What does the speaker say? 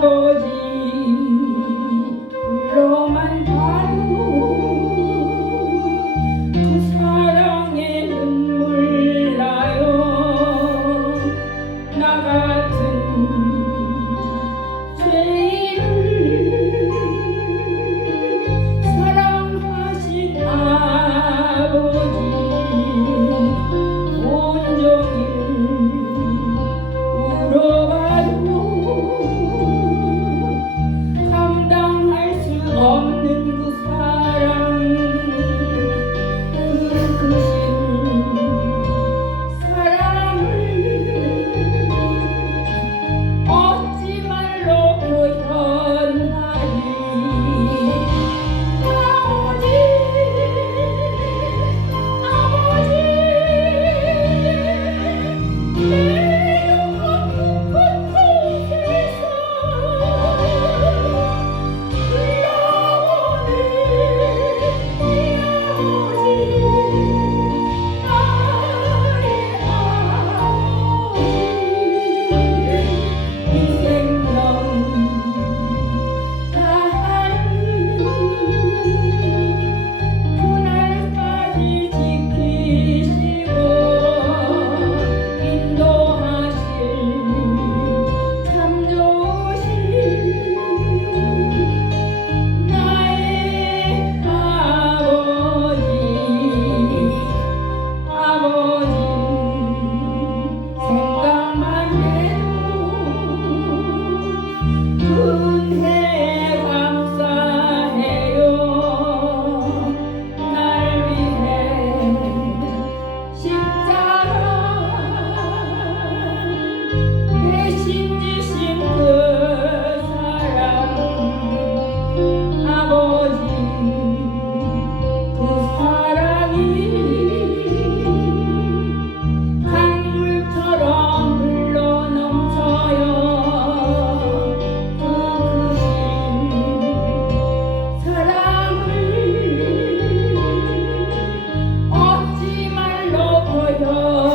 voglio, Roma keep Oh.